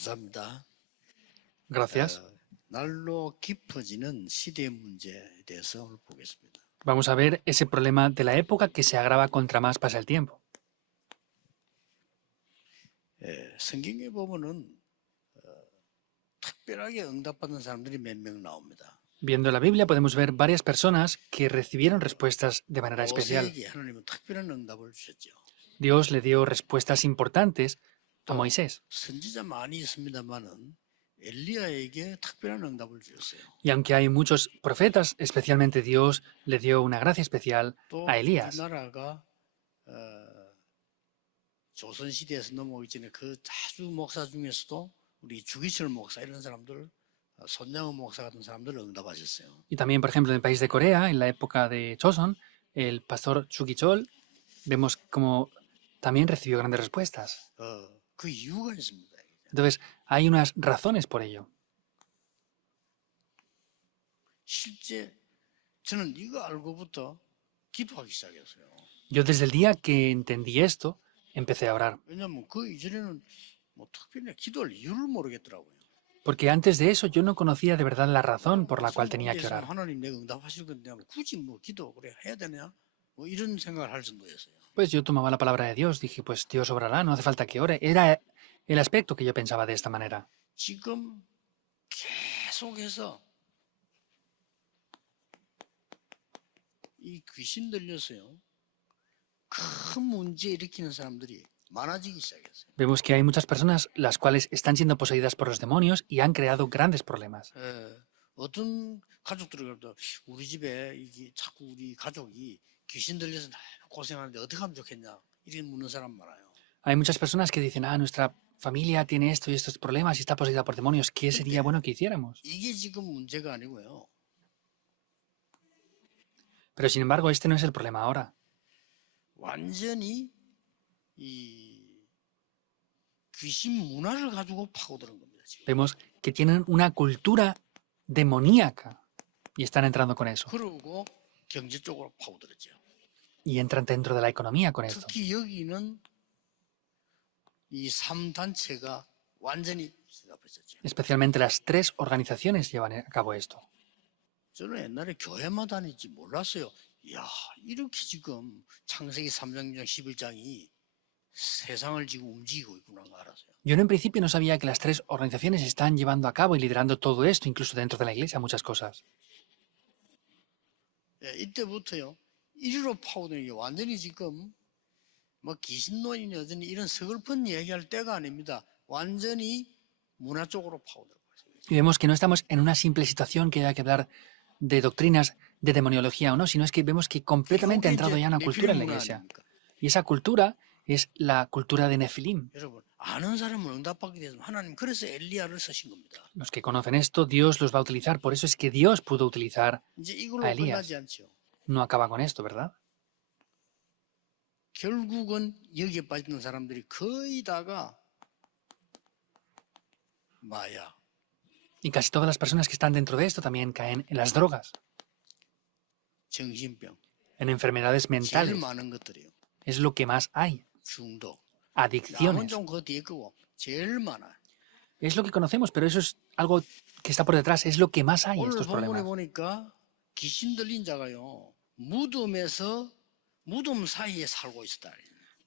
감사합니다. Gracias. 날로 깊어지는 시대의 문제에 대해서 오늘 보겠습니다. Vamos a ver ese problema de la época que se agrava contra más pasa el tiempo. 성경에 보면은 특별하게 응답받는 사람들이 몇 명 나옵니다. Viendo la Biblia podemos ver varias personas que recibieron respuestas de manera especial. 모세에게 하나님은 특별한 응답을 주셨죠. Dios le dio respuestas importantes a Moisés. 선지자 많이 있습니다만은 엘리야에게 특별한 응답을 주셨어요. Y aunque hay muchos profetas, especialmente Dios le dio una gracia especial 또 a Elías. 우리나라가 조선 시대에서 넘어오기 전에 그 자주 목사 중에서도 우리 주기철 목사 이런 사람들, 손양호 목사 같은 사람들 응답하셨어요. Y también, por ejemplo, en el país de Corea, en la época de Joseon, el pastor Chukichol, vemos como también recibió grandes respuestas. 그 이유가 있습니다. Entonces, hay unas razones por ello. 실제 저는 이거 알고부터 기도하기 시작했어요. Yo desde el día que entendí esto, empecé a orar. 왜냐하면 그 이전에는 뭐 특별히 기도할 이유를 모르겠더라고요. Porque antes de eso yo no conocía de verdad la razón por la cual tenía que orar. 하나님 내가 응답하실 건데 굳이 뭐 기도 그래 해야 되냐? 뭐 이런 생각을 할 정도였어요. Pues yo tomaba la palabra de Dios, dije, pues Dios obrará, no hace falta que ore. Era el aspecto que yo pensaba de esta manera. 지금 계속해서 이 귀신 들려서요. 큰 문제 일으키는 사람들이 많아지기 시작했어요. Vemos que hay muchas personas las cuales están siendo poseídas por los demonios y han creado grandes problemas. 어떤 가족들을 그래도 우리 집에 이게 자꾸 우리 가족이 귀신 들려서 고생하는데 어떻게 하면 좋겠냐 이렇게 묻는 사람 많아요. Hay muchas personas que dicen, nuestra familia tiene esto y estos problemas y está poseída por demonios. ¿Qué sería bueno que hiciéramos? 이게 지금 문제가 아니고요. Pero sin embargo, este no es el problema ahora. 완전히 이 귀신 문화를 가지고 파고드는 겁니다. 지금. Vemos que tienen una cultura demoníaca y están entrando con eso. 그러고 경제 쪽으로 파고들었죠. Y entran dentro de la economía con esto. 특히 여기는 이 3단체가 완전히 시작했었죠. Especialmente las tres organizaciones llevan a cabo esto. 저는 옛날에 교회만 다니지 몰랐어요. 이야, 이렇게 지금 창세기 3장 11장이 세상을 지금 움직이고 있구나 알았어요. Yo en un principio no sabía que las tres organizaciones están llevando a cabo y liderando todo esto, incluso dentro de la iglesia, muchas cosas. 이때부터요. 이리로 파고드는 게 완전히 지금 뭐 귀신론이라든지 이런 서글픈 얘기할 때가 아닙니다. 완전히 문화 쪽으로 파고들고 있어요. Y vemos que no estamos en una simple situación que haya que hablar de doctrinas de demoniología o no, sino es que vemos que completamente ha entrado ya una cultura en la iglesia. Y esa cultura es la cultura de Nefilim. 여러분 아는 사람은 응답받게 되면 하나님 그래서 엘리야를 쓰신 겁니다. Los que conocen esto, Dios los va a utilizar. Por eso es que Dios pudo utilizar 이제 이걸로 a Elías. 끝나지 않죠. No acaba con esto, ¿verdad? 결국은 여기에 빠지는 사람들이 거의 다가 마약, Y casi todas las personas que están dentro de esto también caen en las drogas, 정신병, en enfermedades 제일 mentales. 많은 것들이요. Es lo que más hay. 중독. 남은 Adicciones. 좀그 뒤에 거고 제일 많아. Es lo que conocemos, pero eso es algo que está por detrás. Es lo que más hay, 오늘 estos 본문에 problemas. 보니까 귀신 들린 자가요. 무덤에서 무덤 사이에 살고 있었다.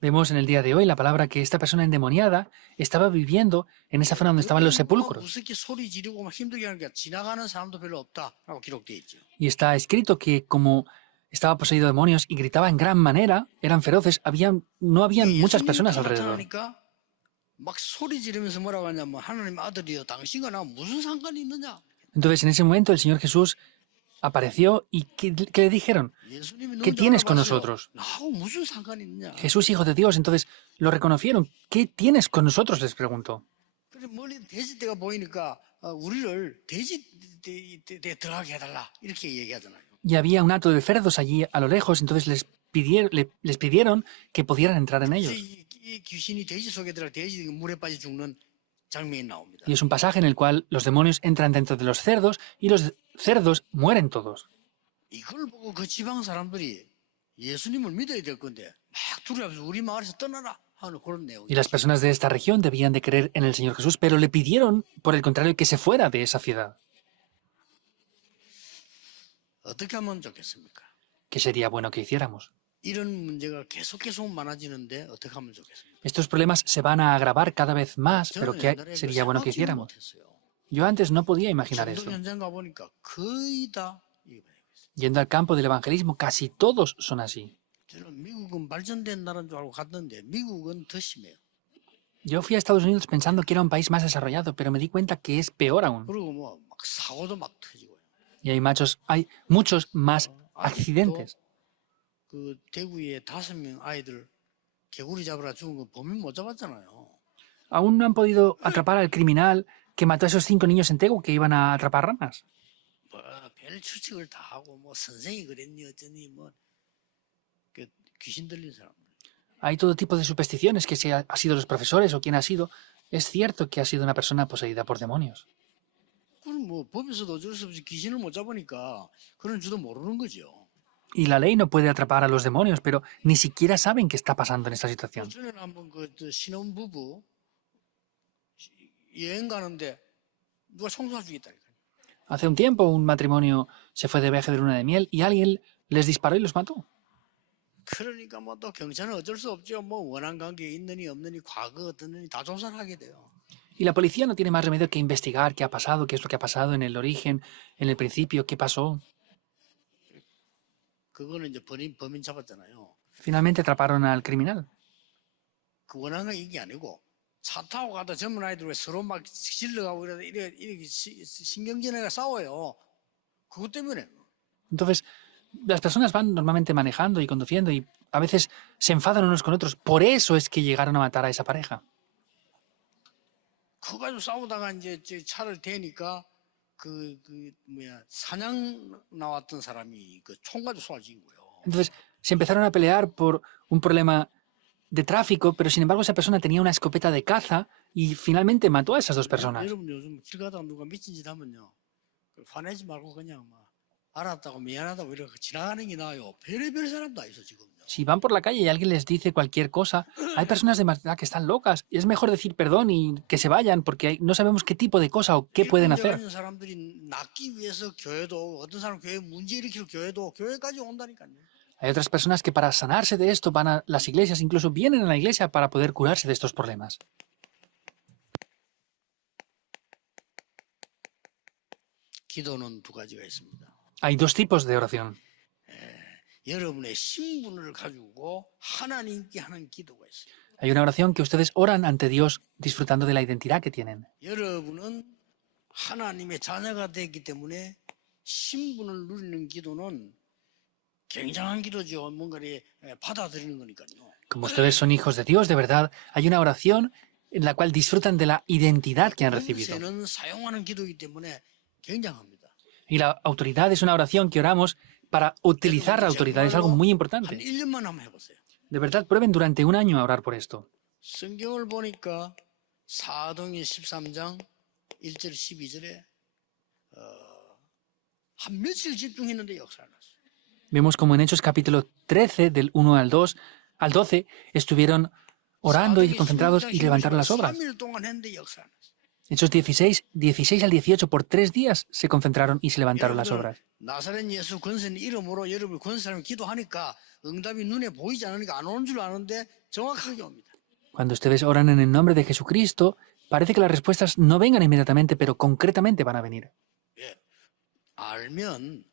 Vemos en el día de hoy la palabra que esta persona endemoniada estaba viviendo en esa zona donde estaban los sepulcros. 무섭게 소리 지르고 막 힘들게 하는 게 지나가는 사람도 별로 없다라고 기록되어 있죠. Y está escrito que como estaba poseído de demonios y gritaba en gran manera, eran feroces, no habían muchas personas alrededor. 나타나니까 막 소리 지르면서 뭐라고 하냐면 하나님 아들이여 당신과 나 무슨 상관이 있느냐? Entonces en ese momento el Señor Jesús apareció y ¿qué le dijeron? 예수님이 ¿Qué 너무 tienes con 알아봤어요. nosotros? 나하고 무슨 상관이 있냐? Jesús, Hijo de Dios. Entonces lo reconocieron. ¿Qué tienes con nosotros? Les preguntó. 그래 멀리 돼지떼가 보이니까 우리를 돼지떼 들어가게 해달라 이렇게 얘기하잖아요. Y había un hato de cerdos allí a lo lejos, entonces les pidieron que pudieran entrar en ellos. 이 귀신이 돼지 속에 들어가 돼지 물에 빠져 죽는 장면이 나옵니다. Y es un pasaje en el cual los demonios entran dentro de los cerdos y los cerdos mueren todos. 이걸 보고 그 지방 사람들이 예수님을 믿어야 될 건데 막 두려워서 우리 마을에서 떠나라 하는 그런 Y las 내용이죠. personas de esta región debían de creer en el Señor Jesús, pero le pidieron, por el contrario, que se fuera de esa ciudad. 어떻게 하면 좋겠습니까? ¿Qué sería bueno que hiciéramos? 이런 문제가 계속 많아지는데 어떻게 하면 좋겠습니까? Estos problemas se van a agravar cada vez más, pero 저는 ¿qué 옛날에 sería bueno que 생각지도 hiciéramos? 못했어요. Yo antes no podía imaginar 전도 eso. 현장 가보니까 거의 다 이게 돼요. Yendo al campo del evangelismo, casi todos son así. 저는 미국은 발전된 나라인 줄 알고 갔는데 미국은 더 심해요. Yo fui a Estados Unidos pensando que era un país más desarrollado, pero me di cuenta que es peor aún. 그리고 뭐 막 사고도 막 터지고요. Y hay muchos más accidentes. 그 대구에 5명 아이들 개구리 잡으라 죽은 거 범인 못 잡았잖아요. Aún no han podido atrapar al criminal que mató a esos 5 niños en Tegu que iban a atrapar ranas. 별 추측을 다 하고 뭐 선생이 그랬니 어쩌니 그 귀신 들린 사람. Hay todo tipo de supersticiones, que si ha sido los profesores o quién ha sido. Es cierto que ha sido una persona poseída por demonios. 그럼 뭐 법에서도 어쩔 수 없이 귀신을 못 잡으니까 그런 줄도 모르는 거죠. Y la ley no puede atrapar a los demonios, pero ni siquiera saben qué está pasando en esta situación. 전에 한번 그 신혼 부부 여행 가는데 누가 총쏴 죽였다니까. Hace un tiempo un matrimonio se fue de viaje de luna de miel y alguien les disparó y los mató. 그러니까 뭐 또 경찰은 어쩔 수 없죠. 뭐 원한 관계 있느니 없느니 과거 어떠느니 다 조사를 하게 돼요. Y la policía no tiene más remedio que investigar qué ha pasado, qué es lo que ha pasado en el origen, en el principio, qué pasó. 그거는 이제 범인 잡았잖아요. Finalmente atraparon al criminal. 그 원한 건 이게 아니고 차 타고 가다 젊은 아이들 왜 서로 막 질러가고 이렇게 신경전에가 싸워요. 그것 때문에. Entonces, las personas van normalmente manejando y conduciendo y a veces se enfadan unos con otros. Por eso es que llegaron a matar a esa pareja. 그거 가지고 싸우다가 이제 차를 대니까 사냥 나왔던 사람이 그 총 가지고 쏴 죽인 거예요. Entonces, se empezaron a pelear por un problema de tráfico, pero sin embargo esa persona tenía una escopeta de caza y finalmente mató a esas dos personas. 여러분 요즘 길 가다가 누가 미친 짓 하면요. 화내지 말고 그냥 막 알았다고 미안하다고 이렇게 지나가는 게 나아요. 별의별 사람도 다 있어 지금요. Si van por la calle y alguien les dice cualquier cosa, hay personas de verdad que están locas. Es mejor decir perdón y que se vayan porque no sabemos qué tipo de cosa o qué pueden hacer. 사람들이 낫기 위해서 교회도 어떤 사람 교회 문제 일으키러 교회까지 온다니까요. Hay otras personas que para sanarse de esto van a las iglesias, incluso vienen a la iglesia para poder curarse de estos problemas. 기도는 두 가지가 있습니다. Hay dos tipos de oración. 여러분의 신분을 가지고 하나님께 하는 기도가 있어요. Hay una oración que ustedes oran ante Dios disfrutando de la identidad que tienen. 여러분은 하나님의 자녀가 되기 때문에 신분을 누리는 기도는 굉장한 기도죠. 뭔가를 받아들이는 거니까요. Como ustedes son hijos de Dios, de verdad, hay una oración en la cual disfrutan de la identidad que han recibido. 권세는 사용하는 기도이기 때문에 굉장합니다. Y la autoridad es una oración que oramos para utilizar la autoridad. Es algo muy 한 importante. 1년만 한번 해보세요. De verdad, prueben durante un año a orar por esto. 성경을 보니까 사도행전 13장 1절 12절에 한 며칠 집중했는데 역사를 났어요. Vemos como en Hechos capítulo 13, del 1 al 2, al 12, estuvieron orando y concentrados y levantaron las obras. 3일 동안 했는데 역사를 났어요. Hechos 16 al 18, por 3 días se concentraron y se levantaron las obras. 나사렛 예수 권세는 이름으로 여러분이 권세라면 기도하니까 응답이 눈에 보이지 않으니까 안 오는 줄 아는데 정확하게 옵니다. Cuando ustedes oran en el nombre de Jesucristo, parece que las respuestas no vengan inmediatamente, pero concretamente van a venir. 예. 알면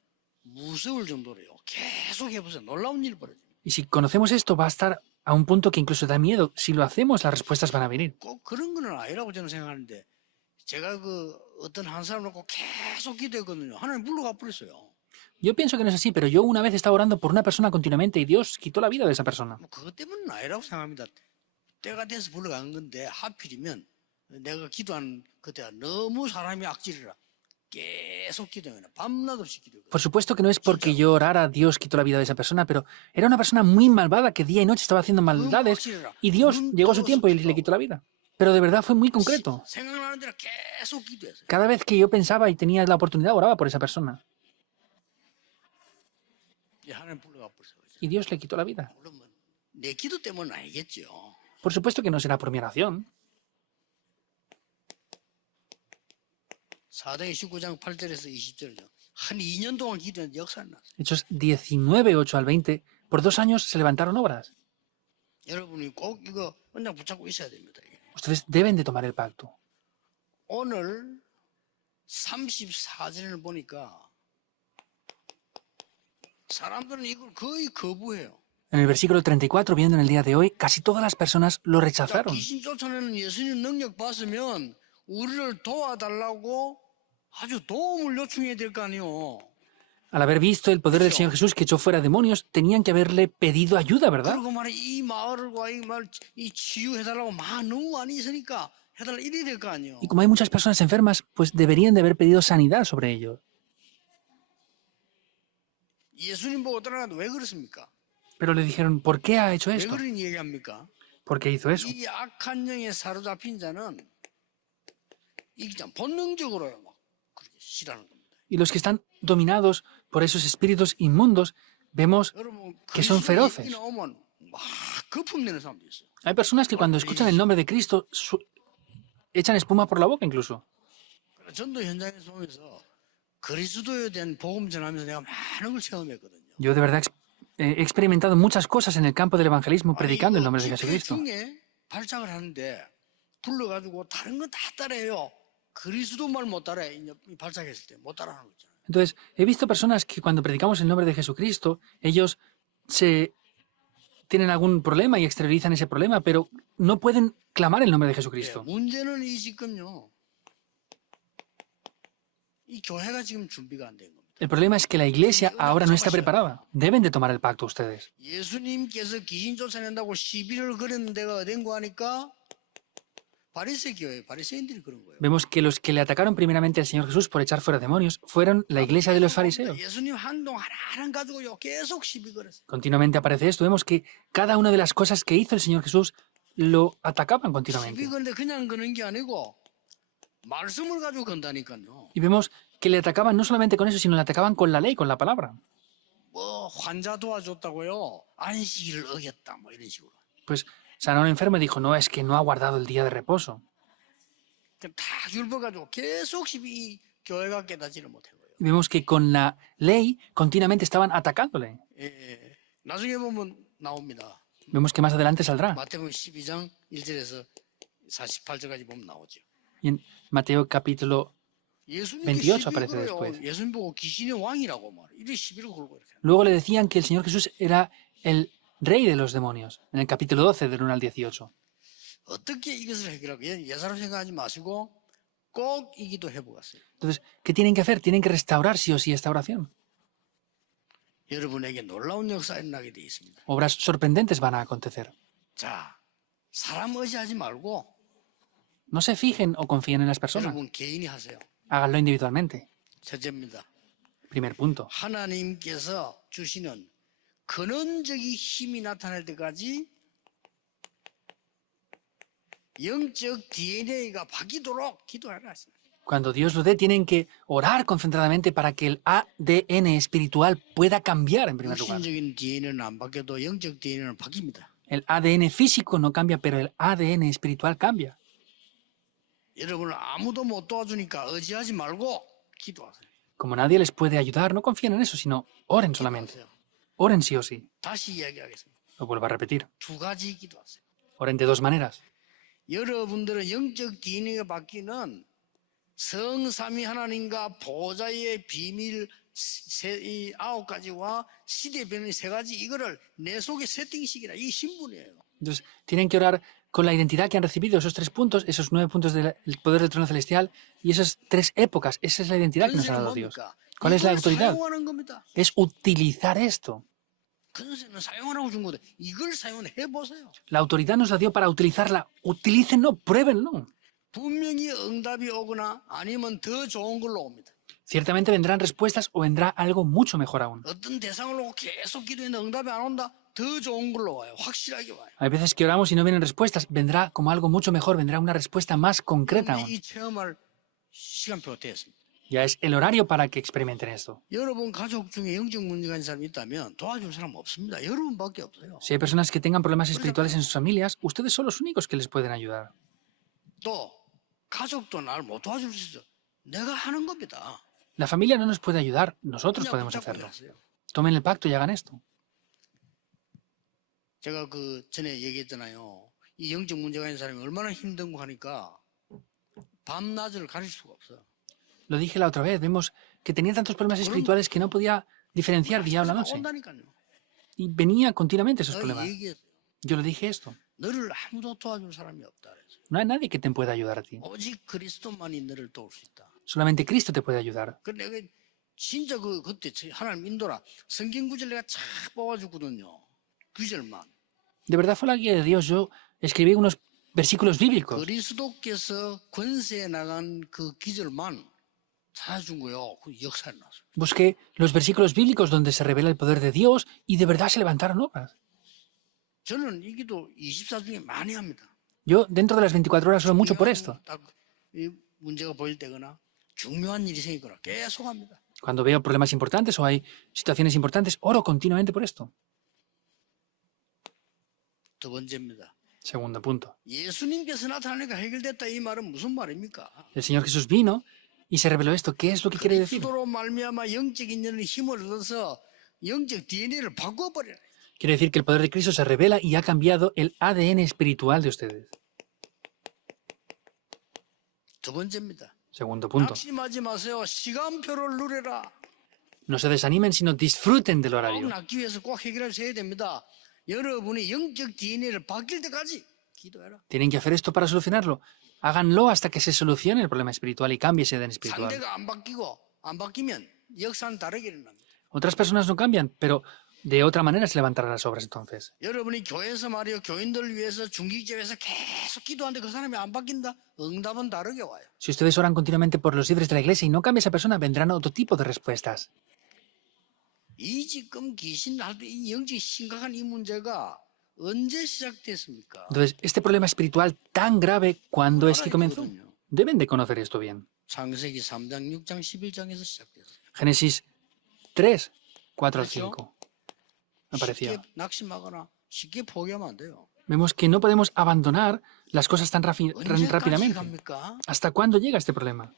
무서울 정도로요. 계속 해보세요. 놀라운 일 벌어져요. Y si conocemos esto, va a estar a un punto que incluso da miedo. Si lo hacemos, las respuestas van a venir. 꼭 그런 건 아니라고 저는 생각하는데 제가 그 어떤 한 사람 놓고 계속 기도했거든요. 하나님 불러가 버렸어요. Yo pienso que no es así, pero yo una vez estaba orando por una persona continuamente y Dios quitó la vida de esa persona. 뭐 그것 때문은 아니라고 생각합니다. 때가 돼서 불러간 건데 하필이면 내가 기도한 그때가 너무 사람이 악질이라 계속 기도해요. 밤낮 없이 기도해요. Por supuesto que no es porque yo orara, Dios quitó la vida de esa persona, pero era una persona muy malvada que día y noche estaba haciendo maldades y Dios llegó a su tiempo y le quitó la vida. Pero de verdad fue muy concreto. 생각나는 대로 계속 기도했어요. Cada vez que yo pensaba y tenía la oportunidad, oraba por esa persona. 하나님 불러가 버렸어요. Y Dios le quitó la vida. 물론 내 기도 때문은 아니겠죠. Por supuesto que no será por mi oración. 사도행 19장 8절에서 20절이죠. 한 2년 동안 기도했는데 역사는 났어요. Hechos 19, 8 al 20, por 2 años se levantaron obras. 여러분이 꼭 이거 언약 붙잡고 있어야 됩니다. 이게. Ustedes deben de tomar el pacto. 오늘 34절을 보니까 사람들은 이걸 거의 거부해요. En el versículo 34, viendo en el día de hoy, casi todas las personas lo 자, rechazaron. 귀신 쫓아내는 예수님 능력 봤으면 우리를 도와달라고 아주 도움을 요청해야 될 거 아니에요. Al haber visto el poder del Señor Jesús que echó fuera demonios, tenían que haberle pedido ayuda, ¿verdad? 그리고 말해 이 마을과 이 치유해달라고 너무 많이 있으니까 해달라 이래야 될 거 아니에요. Y como hay muchas personas enfermas, pues deberían de haber pedido sanidad sobre ellos. 예수님 보고 떠나가는데 왜 그렇습니까? Pero le dijeron, ¿por qué ha hecho 왜 esto? 그런 얘기합니까? ¿Por qué hizo eso? 이 악한 영에 사로잡힌 자는 이 그냥 본능적으로요 막 그렇게 싫어하는 겁니다. Y los que están dominados por esos espíritus inmundos, vemos 여러분 que son 그리스도 feroces. 얘기 나오면 막 거품 내는 사람도 있어요. Hay personas que cuando escuchan el nombre de Cristo echan espuma por la boca incluso. 전도 현장에서 보면서 그리스도에 대한 복음 전하면서 내가 많은 걸 체험했거든요. Yo de verdad he experimentado muchas cosas en el campo del evangelismo predicando el nombre de 집회 Jesucristo. 중에 발작을 하는데 불러가지고 다른 건 다 따라해요. 그리스도 말 못 따라해. 이제 발작했을 때 못 따라하는 거 있잖아요. Entonces, he visto personas que cuando predicamos el nombre de Jesucristo, ellos tienen algún problema y exteriorizan ese problema, pero no pueden clamar el nombre de Jesucristo. 문제는 이 지금요. 이 교회가 지금 준비가 안 된 겁니다. El problema es que la iglesia ahora no está preparada. Deben de tomar el pacto ustedes. 예수님께서 귀신 쫓아낸다고 시비를 거리는 데가 어딘 거 하니까 바리새 교회, 바리새인들이 그런 거예요. Vemos que los que le atacaron primeramente al Señor Jesús por echar fuera demonios fueron la iglesia de los fariseos. 예수님 행동 하나하나 가지고요 계속 시비 걸었어요. Continuamente aparece esto. Vemos que cada una de las cosas que hizo el Señor Jesús lo atacaban 시비 continuamente. 거는데 그냥 거는 게 아니고 말씀을 가지고 건다니까요. Y vemos que le atacaban no solamente con eso, sino le atacaban con la ley, con la palabra. 뭐 환자 도와줬다고요. 안식일을 어겼다 뭐 이런 식으로. Pues sanó a un enfermo y dijo, no, es que no ha guardado el día de reposo. 다 율법가지고 계속 시비 교회가 깨닫지를 못해요. Y vemos que con la ley continuamente estaban atacándole. 예. 나중에 보면 나옵니다. Vemos que más adelante saldrá. 마태복음 12장 1절에서 48절까지 보면 나오죠. Y en Mateo capítulo 예수님 28 aparece después. 예수님 보고 귀신의 왕이라고 말해. 이래 시비를 걸고 이렇게. Luego le decían que el Señor Jesús era el rey de los demonios, en el capítulo 12, del 1 al 18. 어떻게 이것을 해결하고 예사로 생각하지 마시고 꼭 이 기도 해보겠어요. Entonces, ¿qué tienen que hacer? Tienen que restaurar sí o sí esta oración. 여러분에게 놀라운 역사가 일어나게 되어 있습니다. Obras sorprendentes van a acontecer. 자, 사람 의지하지 말고 No se fijen o confíen en las personas. 여러분 개인이 하세요. Háganlo individualmente. 첫째입니다. Primer punto. 하나님께서 주시는 근원적인 힘이 나타날 때까지 영적 DNA가 바뀌도록 기도하라. Cuando Dios lo dé, tienen que orar concentradamente para que el ADN espiritual pueda cambiar en primer lugar. 육신적인 DNA는 안 바뀌어도 영적 DNA는 바뀝니다. El ADN físico no cambia, pero el ADN espiritual cambia. 여러분을 아무도 못 도와주니까 의지하지 말고 기도하세요. Como nadie les puede ayudar, no confíen en eso, sino oren solamente. 기도하세요. Oren sí o sí. 다시 이야기하겠습니다. Lo vuelvo a repetir. 두 가지 기도하세요. Oren de dos maneras. 여러분들은 영적 DNA가 바뀌는 성삼위 하나님과 보좌의 비밀 이 9가지와 시대 변의 3가지 이거를 내 속에 세팅시키라. 이 신분이에요. Entonces, tienen que orar con la identidad que han recibido, esos 3 puntos, esos 9 puntos del poder del trono celestial y esas 3 épocas. Esa es la identidad que nos ha dado Dios. ¿Cuál es la autoridad? 사용하는 겁니다. Es utilizar esto. 그것은 사용하라고 준 건데 이걸 사용해 보세요. La autoridad nos la dio para utilizarla. Utilícenlo, pruébenlo. 분명히 응답이 오거나 아니면 더 좋은 걸로 옵니다. Ciertamente vendrán respuestas o vendrá algo mucho mejor aún. 어떤 대상을 놓고 계속 기도했는데 응답이 안 온다? 더 좋은 걸로 와요. 확실하게 와요. Hay veces que oramos y no vienen respuestas. Vendrá como algo mucho mejor, vendrá una respuesta más concreta aún. 이 체험할 시간표가 되었습니다. Ya es el horario para que experimenten esto. 여러분 가족 중에 영적 문제가 있는 사람이 있다면 도와줄 사람 없습니다. 여러분밖에 없어요. Si hay personas que tengan problemas espirituales en sus familias, ustedes son los únicos que les pueden ayudar. 또 가족도 날 못 도와줄 수 있어. 내가 하는 겁니다. La familia no nos puede ayudar, nosotros 그냥 podemos 붙잡고 hacerlo. 하세요. Tomen el pacto y hagan esto. 제가 그 전에 얘기했잖아요. 이 영적 문제가 있는 사람이 얼마나 힘든 거 하니까 밤낮을 가릴 수가 없어요. Lo dije la otra vez, vemos que tenía tantos problemas espirituales que no podía diferenciar día o la noche. 온다니까요. Y venía continuamente esos 너 problemas. 얘기했어요. Yo le dije esto. 너를 아무도 도와줄 사람이 없다. 그래서. No hay nadie que te pueda ayudar a ti. 오직 그리스도만이 너를 도울 수 있다. Solamente Cristo te puede ayudar. 그 내가 진짜 그때 하나님 인도라 성경 구절 내가 쫙 뽑아주거든요. 구절만. De verdad fue la guía de Dios. Yo escribí unos versículos bíblicos. 그리스도께서 권세에 나간 그 기절만 찾아준 거요. 그 역사에 나서. Busqué los versículos bíblicos donde se revela el poder de Dios y de verdad se levantaron obras. 저는 이 기도 24 중에 많이 합니다. Yo dentro de las 24 horas oro mucho por esto. 딱이 문제가 보일 때거나 중요한 일이 생기거나 계속 합니다. Cuando veo problemas importantes o hay situaciones importantes, oro continuamente por esto. 두 번째입니다. Segundo punto. 예수님께서 나타나니까 해결됐다 이 말은 무슨 말입니까? El Señor Jesús vino y se reveló esto. ¿Qué es lo que quiere decir? 그리스도로 말미암아 영적인 일은 힘을 얻어서 영적 DNA를 바꿔버려요. Quiere decir que el poder de Cristo se revela y ha cambiado el ADN espiritual de ustedes. 두 번째입니다. Segundo punto. 낙심하지 마세요. 시간표를 누려라. No se desanimen, sino disfruten del 꼭 horario. 낫기 위해서 꼭 해결하셔야 됩니다. 여러분이 영적 DNA를 바뀔 때까지 기도해라. Tienen que hacer esto para solucionarlo. Háganlo hasta que se solucione el problema espiritual y cambie ese ADN espiritual. 상대가 안 바뀌고 안 바뀌면 역사는 다르게 일어납니다. Otras personas no cambian, pero de otra manera se levantarán las obras entonces. 여러분이 교회에서 말이요 교인들을 위해서 중기교회에서 계속 기도하는데 그 사람이 안 바뀐다? 응답은 다르게 와요. Si ustedes oran continuamente por los líderes de la iglesia y no cambia esa persona, vendrán otro tipo de respuestas. 이 지금 귀신 할 때 이 영적 심각한 이 문제가 언제 시작됐습니까? Entonces, este problema espiritual tan grave, ¿cuándo es que comenzó? Deben de conocer esto bien. 창세기 3장, 6장, 11장에서 시작됐어요. Génesis 3, 4 al 5. Me parecía. 쉽게 낙심하거나 쉽게 포기하면 안 돼요. Vemos que no podemos abandonar las cosas tan 언제까지 rápidamente. 갑니까? ¿Hasta cuándo llega este problema?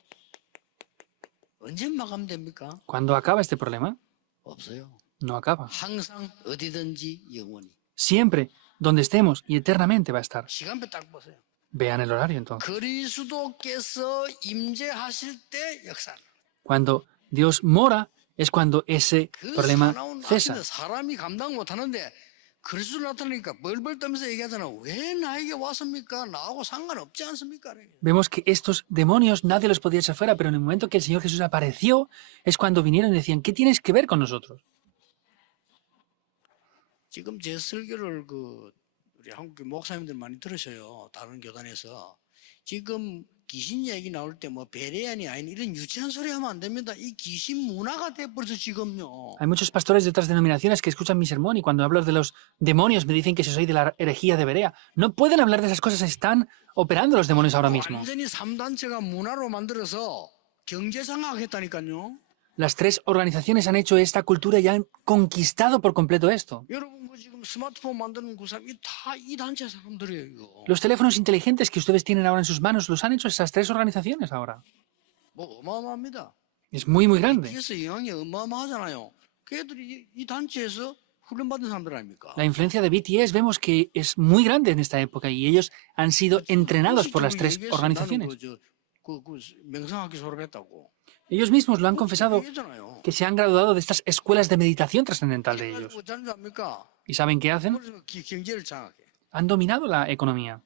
언제 마감됩니까? ¿Cuándo acaba este problema? 없어요. No acaba. 항상 어디든지 영원히. Siempre, donde estemos y eternamente va a estar. 시간표 딱 보세요. Vean el horario entonces. 그리스도께서 임재하실 때 역사. Cuando Dios mora es cuando ese 그 problema 사나운 cesa. 아침에 사람이 감당 못하는데 그리스도 나타나니까 벌벌 떨면서 얘기하잖아. 왜 나에게 왔습니까? 나하고 상관없지 않습니까? Vemos que estos demonios nadie los podía echar fuera, pero en el momento que el Señor Jesús apareció es cuando vinieron y decían, ¿qué tienes que ver con nosotros? 지금 제 설교를 우리 한국 목사님들 많이 들으셔요. 다른 교단에서. 지금 귀신 얘기 나올 때 뭐 베레안이 아닌 이런 유치한 소리 하면 안 됩니다. 이 귀신 문화가 돼버려서 지금요. Hay muchos pastores de otras denominaciones que escuchan mi sermón y cuando hablo de los demonios me dicen que si soy de la herejía de Berea. No pueden hablar de esas cosas, están operando los demonios ahora mismo. 완전히 3단체가 문화로 만들어서 경제 장악했다니까요. Las tres organizaciones han hecho esta cultura y han conquistado por completo esto. 여러분 뭐 지금 스마트폰 만드는 그 사람이 다 이 단체 사람들이에요. 이거. Los teléfonos inteligentes que ustedes tienen ahora en sus manos los han hecho esas tres organizaciones ahora. 뭐 어마어마합니다. Es muy, muy grande. 그래서 영향이 어마어마하잖아요. 걔들이 이 단체에서 훈련받은 사람들 아닙니까? La influencia de BTS vemos que es muy grande en esta época y ellos han sido entrenados por las tres organizaciones. 그 명상학교 졸업했다고. Ellos mismos lo han confesado 얘기했잖아요. que se han graduado de estas escuelas de meditación trascendental de ellos. 어쩌합니까 ¿Y saben qué hacen? 경제를 장악해. Han dominado la economía.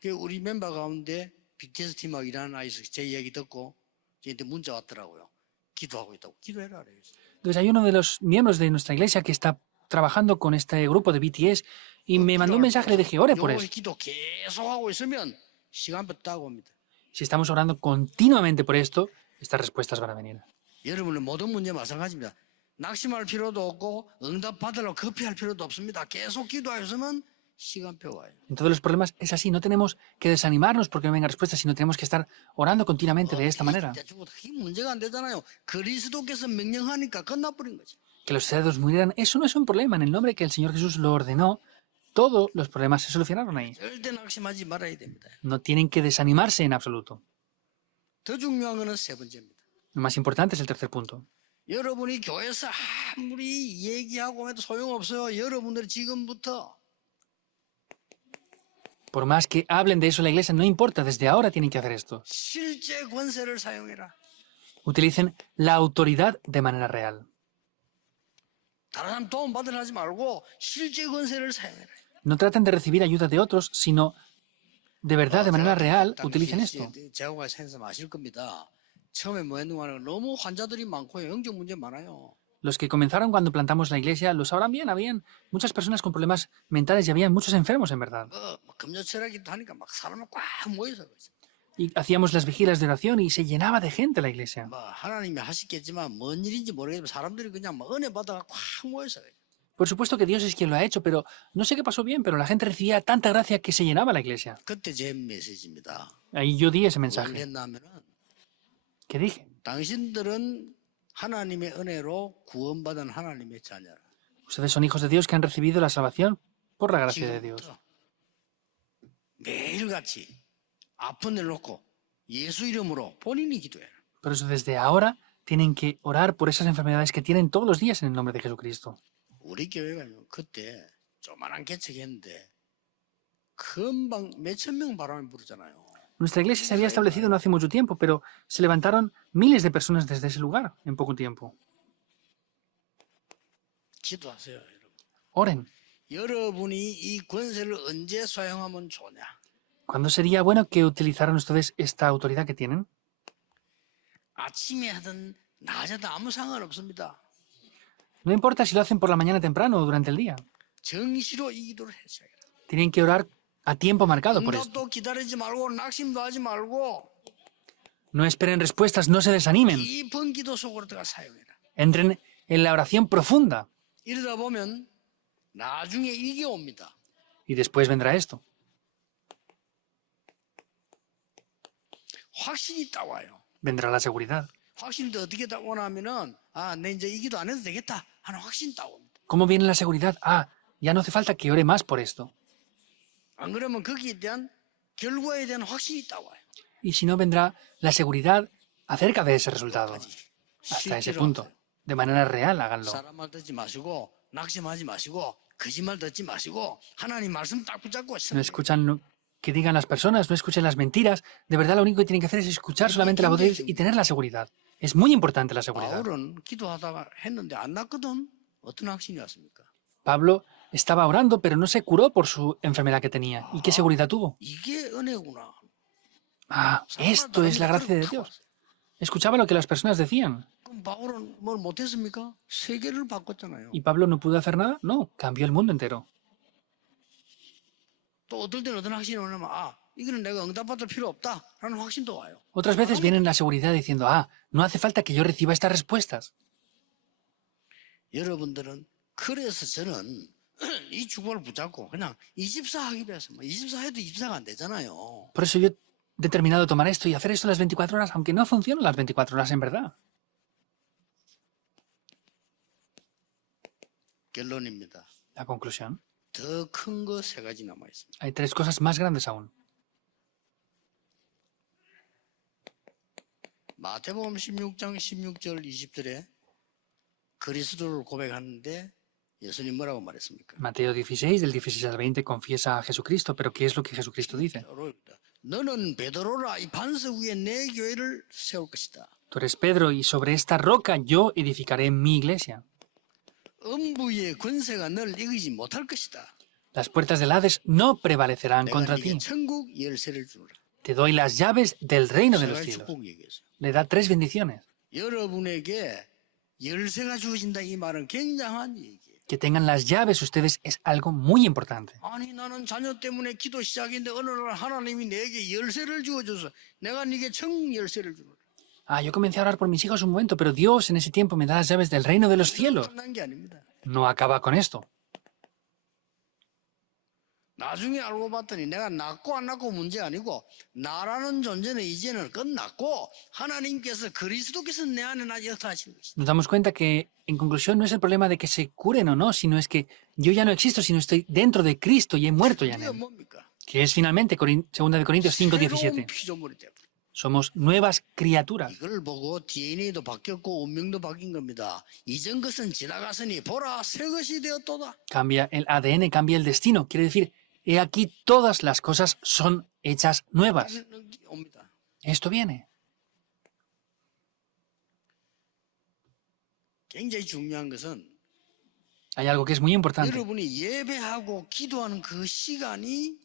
그 우리 멤버 가운데 BTS 팀하고 일하는 아이서 제 이야기 듣고 저한테 문자 왔더라고요. 기도하고 있다고. 기도해라 그래요. Entonces hay uno de los miembros de nuestra iglesia que está trabajando con este grupo de BTS y me mandó un mensaje, le dije, ore por 요 eso. 기도 계속 하고 있으면 시간표 따고 옵니다. Si estamos orando continuamente por esto, estas respuestas van a venir. 여러분의 모든 문제 마찬가지입니다. 낙심할 필요도 없고 응답 받으려고 급히할 필요도 없습니다. 계속 기도하시면 시간표 와요. En todos los problemas es así. No tenemos que desanimarnos porque no venga respuesta, sino tenemos que estar orando continuamente de esta manera. 이 문제가 안 되잖아요. 그리스도께서 명령하니까 끝나버린 거지. Que los cerdos murieran, eso no es un problema. En el nombre que el Señor Jesús lo ordenó, todos los problemas se solucionaron ahí. 절대 낙심하지 말아야 됩니다. No tienen que desanimarse en absoluto. 더 중요한 거는 세 번째입니다. Lo más importante es el tercer punto. 여러분이 교회에서 아무리 얘기하고 해도 소용없어요. 여러분들이 지금부터 Por más que hablen de eso en la iglesia, no importa, desde ahora tienen que hacer esto. 실제 권세를 사용해라. Utilicen la autoridad de manera real. 다른 사람 도움 받으려 하지 말고 실제 권세를 사용해라. No traten de recibir ayuda de otros, sino de verdad, de manera real, utilicen esto. 제가 생각해서 아실 겁니다. 처음에 뭐 했는가 하는 너무 환자들이 많고 영적 문제 많아요. Los que comenzaron cuando plantamos la iglesia lo sabrán bien, habían muchas personas con problemas mentales y habían muchos enfermos en verdad. 금요철학기도 하니까 막 사람이 꽉 모여서 그러지. Y hacíamos las vigilas de oración y se llenaba de gente la iglesia. 뭐 하나님이 하시겠지만 뭔 일인지 모르겠지만 사람들이 그냥 막 은혜 받아가 꽉 모여서 그래. Por supuesto que Dios es quien lo ha hecho, pero no sé qué pasó bien, pero la gente recibía tanta gracia que se llenaba la iglesia. 그때 제 메시지입니다. Ahí yo di ese 뭘 mensaje. 했냐면은 ¿Qué dije? 당신들은 하나님의 은혜로 구원받은 하나님의 자녀라. Ustedes son hijos de Dios que han recibido la salvación por la gracia de Dios. 지금부터 매일같이 아픈 일 놓고 예수 이름으로 본인이 기도해라. Por eso desde ahora tienen que orar por esas enfermedades que tienen todos los días en el nombre de Jesucristo. 우리 교회가 그때 조만한 개척했는데 금방 몇천 명 바람이 부르잖아요. Nuestra iglesia se había establecido no hace mucho tiempo, pero se levantaron miles de personas desde ese lugar en poco tiempo. 기도하세요, 여러분. Oren. 여러분이 이 권세를 언제 사용하면 좋냐? ¿Cuándo sería bueno que utilizaran ustedes esta autoridad que tienen? 아침에 하든 낮에든 아무 상관없습니다. No importa si lo hacen por la mañana temprano o durante el día. 정시로 이 기도를 해줘야 돼요. Tienen que orar a tiempo marcado por esto. 응답도 기다리지 말고 낙심도 하지 말고 No esperen respuestas, no se desanimen. 깊은 기도 속으로 들어가 사용해라. Entren en la oración profunda 이러다 보면 나중에 이게 옵니다. y después vendrá esto. 확신이 딱 와요. Vendrá la seguridad. 확신이 어떻게 딱 오냐면은 내 이제 이 기도 안 해도 되겠다 하는 확신 딱 옵니다. ¿Cómo viene la seguridad? Ah, ya no hace falta que ore más por esto. 안 그러면 거기에 대한 결과에 대한 확신이 딱 와요. Y si no, vendrá la seguridad acerca de ese resultado. Hasta ese 실제로 punto. De manera real, háganlo. 사람 말 듣지 마시고 낙심하지 마시고 거짓말 듣지 마시고 하나님 말씀 딱 붙잡고 No escuchan lo que digan las personas, no escuchen las mentiras. De verdad, lo único que tienen que hacer es escuchar solamente la voz de Dios y tener la seguridad. Es muy importante la seguridad. 바울은 기도하다가 했는데 안 낫거든. 어떤 확신이 왔습니까? Pablo estaba orando, pero no se curó por su enfermedad que tenía. ¿Y qué seguridad tuvo? 이게 은혜구나. Ah, esto es la gracia de Dios. Escuchaba lo que las personas decían. 그럼 바울은 뭘 못했습니까? 세계를 바꿨잖아요. ¿Y Pablo no pudo hacer nada? No, cambió el mundo entero. 또 어떨 때는 어떤 확신이 오냐면 이거는 내가 응답받을 필요 없다라는 확신도 와요. Otras veces viene la seguridad diciendo, no hace falta que yo reciba estas respuestas. 여러분들은 그래서 저는 이 축복을 붙잡고 그냥 24 하기로 했어요. 24 해도 24가 안 되잖아요. Por eso yo he determinado tomar esto y hacer esto las 24 horas, aunque no funcionan las 24 horas en verdad. 결론입니다. La conclusión. 더 큰 거 세 가지 남아 있습니다. Hay tres cosas más grandes aún. 마태복음 16장 16절 20절에 그리스도를 고백하는데 예수님 뭐라고 말했습니까? Mateo 16, del 16 al 20, confiesa a Jesucristo, pero ¿qué es lo que Jesucristo dice? 너는 베드로라 이 반석 위에 내 교회를 세울 것이다. Tú eres Pedro y sobre esta roca yo edificaré mi iglesia. 음부의 권세가 너를 이기지 못할 것이다. Las puertas del Hades no prevalecerán 내가 contra 네게 ti. 천국 열쇠를 주노라. Te doy las llaves del reino de 세 los 가지 cielos. 축복 얘기했어요. Le da tres bendiciones. 여러분에게 열쇠가 주어진다 이 말은 굉장한 얘기예요. Que tengan las llaves ustedes es algo muy importante. 아니 나는 자녀 때문에 기도 시작인데 어느 날 하나님이 내게 열쇠를 주어줘서 내가 네게 천국 열쇠를 주노라. Yo comencé a orar por mis hijos un momento, pero Dios en ese tiempo me da las llaves del reino de los cielos. 끝난 게 아닙니다. No acaba con esto. 나중에 알고 봤더니 내가 낫고 안 낫고 문제 아니고 나라는 존재는 이제는 끝났고 하나님께서 그리스도께서 내 안에 나 역사하시는 것이다. Nos damos cuenta que, en conclusión, no es el problema de que se curen o no, sino es que yo ya no existo, sino estoy dentro de Cristo y he muerto ya en 이게 Él. 뭡니까? Que es finalmente 2 de Corintios 새로운 5:17. 피조물이 되고 Somos nuevas criaturas. 이걸 보고 DNA도 바뀌었고 운명도 바뀐 겁니다. 이전 것은 지나갔으니 보라 새 것이 되었도다. Cambia el ADN, cambia el destino. Quiere decir, he aquí todas las cosas son hechas nuevas. 이런 게 옵니다. Esto viene. 굉장히 중요한 것은 Hay algo que es muy importante. 여러분이 예배하고 기도하는 그 시간이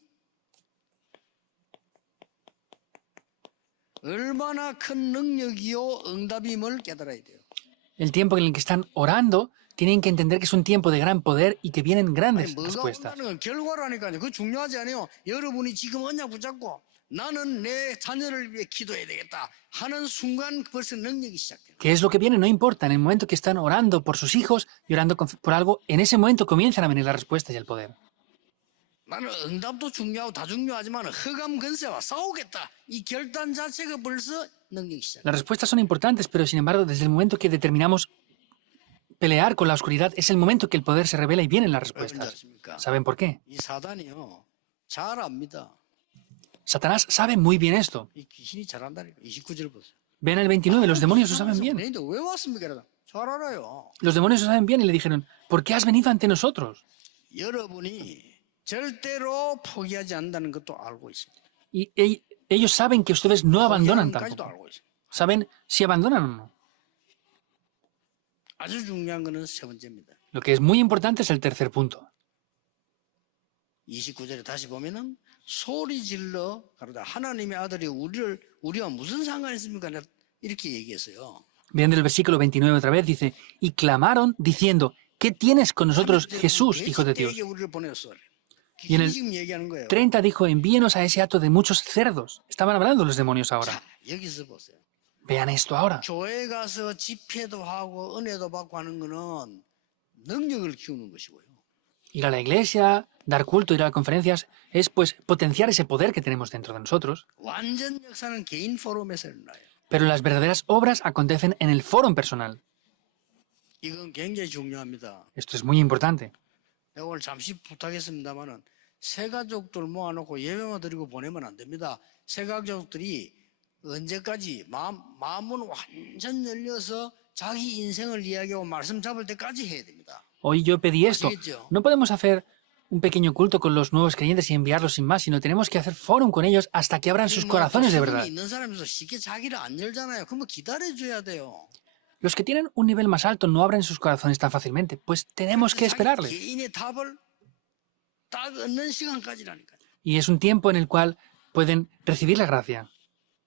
얼마나 큰 능력이요 응답임을 깨달아야 돼요. El tiempo en el que están orando, tienen que entender que es un tiempo de gran poder y que vienen 아니, grandes 뭐가 respuestas. 온다는 건 결과라니까요. 그거 중요하지 않아요. 여러분이 지금 언약 붙잡고 나는 내 자녀를 위해 기도해야 되겠다 하는 순간 벌써 능력이 시작돼요. ¿Qué es lo que viene? No importa. En el momento que están orando por sus hijos y orando por algo, en ese momento comienzan a venir las respuestas y el poder. 나는 응답도 중요하고 다 중요하지만 흑암 근세와 싸우겠다. 이 결단 자체가 벌써 능력이 시작. Las respuestas son importantes, pero sin embargo, desde el momento que determinamos pelear con la oscuridad, es el momento que el poder se revela y vienen las 왜 그런지 respuestas. 아십니까? ¿Saben por qué? 이 사단이요 잘 압니다. Satanás sabe muy bien esto. 이 귀신이 잘 안다니까. 29절 보세요. Vean el 29, los demonios lo saben bien. 근데 왜 왔습니까? 이러다. 잘 알아요. Los demonios lo saben bien y le dijeron, ¿por qué has venido ante nosotros? 여러분이 절대로 포기하지 않는다는 것도 알고 있습니다. Y ellos saben que ustedes no abandonan 포기하는까지도 tampoco. 알고 있습니다. Saben si abandonan o no. 아주 중요한 거는 세 번째입니다. Lo que es muy importante es el tercer punto. 29절에 다시 보면은 소리 질러 가로다 하나님의 아들이 우리와 무슨 상관이 있습니까? 이렇게 얘기했어요. Viendo el versículo 29 otra vez, dice, y clamaron diciendo, ¿qué tienes con nosotros, Jesús, Hijo de Dios? 돼지떼에게 우리를 보냈어. Y en el 지금 얘기하는 거예요. 30 dijo, envíenos a ese hato de muchos cerdos. Estaban hablando los demonios ahora. 자, 여기서 보세요. Vean esto ahora. 교회 가서 집회도 하고 은혜도 받고 하는 거는 능력을 키우는 것이고요. Ir a la iglesia, dar culto, ir a las conferencias, es pues potenciar ese poder que tenemos dentro de nosotros. 완전 역사는 개인 포럼에서 일어나요. Pero las verdaderas obras acontecen en el foro personal. 이건 굉장히 중요합니다. Esto es muy importante. 내가 오늘 잠시 부탁했습니다만은 새 가족들 모아놓고 예배만 드리고 보내면 안 됩니다. 새 가족들이 언제까지 마음은 완전 열려서 자기 인생을 이야기하고 말씀 잡을 때까지 해야 됩니다. Hoy yo pedí esto. No podemos hacer un pequeño culto con los nuevos creyentes y enviarlos sin más, sino tenemos que hacer fórum con ellos hasta que abran sus corazones de verdad. 있는 사람에서 쉽게 자기를 안 열잖아요. 그러면 기다려줘야 돼요. Los que tienen un nivel más alto no abren sus corazones tan fácilmente, pues tenemos que esperarles. 개인의 답을 딱 얻는 시간까지라니까요. Y es un tiempo en el cual pueden recibir la gracia.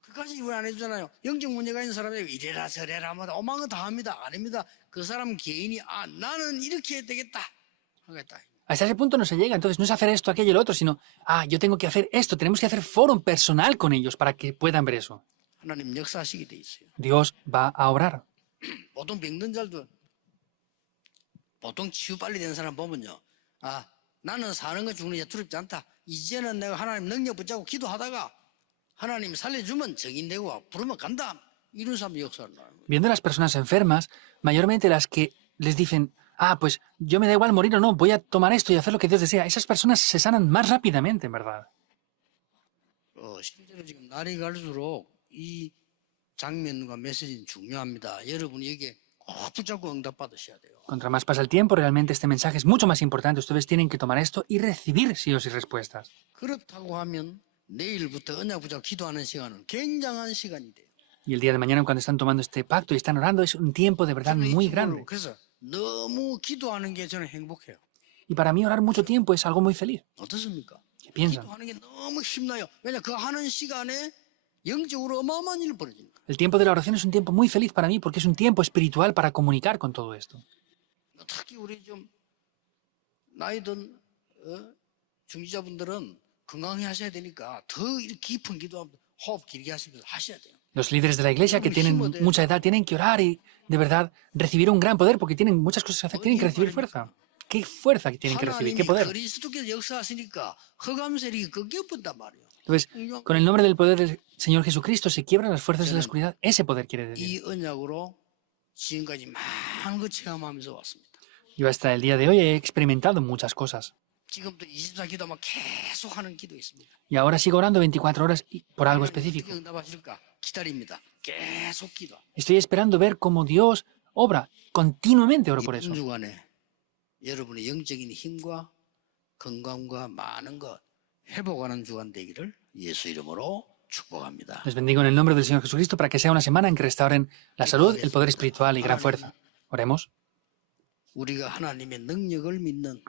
그까지 이걸 안 해주잖아요. 영적 문제가 있는 사람이 이래라 저래라 하면 오만은 다 합니다. 아닙니다. 그 사람 개인이 나는 이렇게 해야 되겠다 하겠다. Hasta ese punto no se llega, entonces no es hacer esto, aquello y lo otro, sino, yo tengo que hacer esto, tenemos que hacer fórum personal con ellos para que puedan ver eso. 하나님 역사하시게 돼 있어요. Dios va a obrar. 보통 병든 자도 보통 치유 빨리 되는 사람 보면요. 나는 사는 거 죽는 게 두렵지 않다. 이제는 내가 하나님 능력 붙잡고 기도하다가 하나님 살려주면 정인되고 부르면 간다. 이런 사람 역사를 나요. Viendo a las personas enfermas, mayormente las que les dicen, pues yo me da igual morir o no, voy a tomar esto y hacer lo que Dios desea, esas personas se sanan más rápidamente, en verdad. 실제로 지금 날이 갈수록 이 장면과 메시지는 중요합니다. 여러분이 여기에 꼭 붙잡고 응답받으셔야 돼요. Contra más pasa el tiempo, realmente este mensaje es mucho más importante. Ustedes tienen que tomar esto y recibir síos y respuestas. 그렇다고 하면 내일부터 언약 붙잡고 기도하는 시간은 굉장한 시간이 돼요. Y el día de mañana, cuando están tomando este pacto y están orando, es un tiempo de verdad muy grande. 그래서 너무 기도하는 게 저는 행복해요. Y para mí orar mucho tiempo es algo muy feliz. 어떻습니까? ¿Qué piensan? 기도하는 게 너무 힘나요. 왜냐 그 하는 시간에 영적으로 어마어마한 일이 벌어지니까. El tiempo de la oración es un tiempo muy feliz para mí porque es un tiempo espiritual para comunicar con todo esto. 특히 우리 좀 나이 든 중지자분들은 건강히 하셔야 되니까 더 이렇게 깊은 기도, 호흡 길게 하시면서 하셔야 돼요. Los líderes de la iglesia que tienen mucha edad tienen que orar y de verdad recibir un gran poder porque tienen muchas cosas que hacer, tienen que recibir fuerza. ¿Qué fuerza que tienen que recibir? ¿Qué 하나님이 poder? 그리스도께서 역사하시니까 흑암 세력이 거기에 없단 말이에요. Entonces, con el nombre del poder del Señor Jesucristo se quiebran las fuerzas de la oscuridad. Ese poder quiere decir. 이 언약으로 지금까지 많은 거 체험하면서 왔습니다. Yo hasta el día de hoy he experimentado muchas cosas. 지금도 24 기도만 계속 하는 기도 있습니다. Y ahora sigo orando 24 horas por algo 하나님 어떻게 específico. 응답하실까 기다립니다. 계속 기도. Estoy esperando ver cómo Dios obra. Continuamente oro por eso. 이번 주간에 여러분의 영적인 힘과 건강과 많은 것 회복하는 주간 되기를 예수 이름으로 축복합니다. Les bendigo en el nombre del Señor Jesucristo para que sea una semana en que restauren la salud, el poder espiritual y gran fuerza. Oremos. 우리가 하나님의 능력을 믿는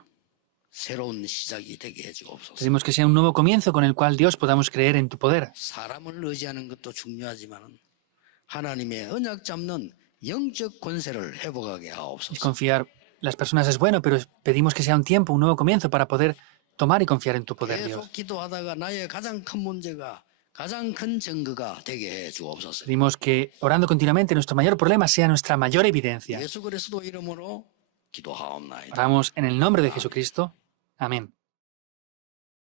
새로운 시작이 되게 해주옵소서. Pedimos que sea un nuevo comienzo con el cual Dios podamos creer en tu poder. 사람을 의지하는 것도 중요하지만 하나님의 언약 잡는 영적 권세를 회복하게 Y 하옵소서. confiar las personas es bueno, pero pedimos que sea un tiempo, un nuevo comienzo para poder tomar y confiar en tu poder, Dios. 계속 기도하다가 나의 가장 큰 문제가 가장 큰 증거가 되게 해 주옵소서. Pedimos que orando continuamente nuestro mayor problema sea nuestra mayor evidencia. 예수 그리스도 이름으로 기도하옵나이다. Oramos en el nombre de Jesucristo. Amén.